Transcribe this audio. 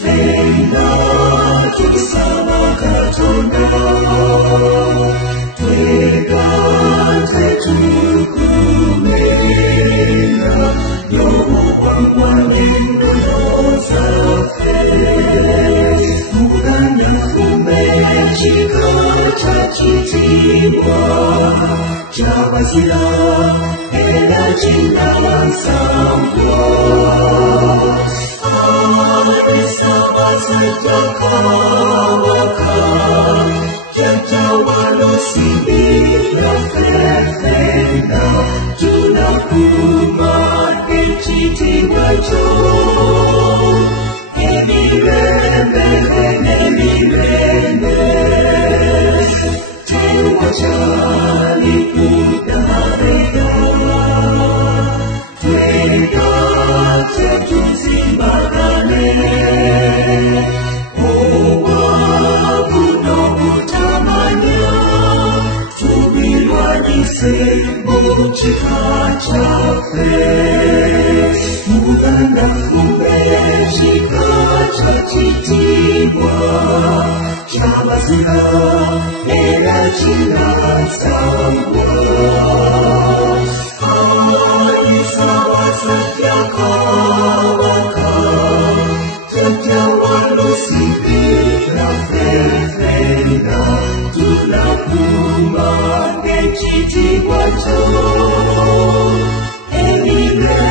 Fenda tukisama katonda twega tetukumenya yokwangwane ndozafe muganya kumechika chachitimwa chabazira era chinasambwa Sabasataka Jatawalo sibira fefenda Tunakuma echiti wacho Emirembe nemirembe Tewachali kudarega Twega tetuzimagane Chikachafe Muganda kumbe chikachachitimwa Chabazira era chinasambwa Aisawa satyakawaka Tatyawalo sibira fefenda Tunakuma ngechiti wacho Emirembe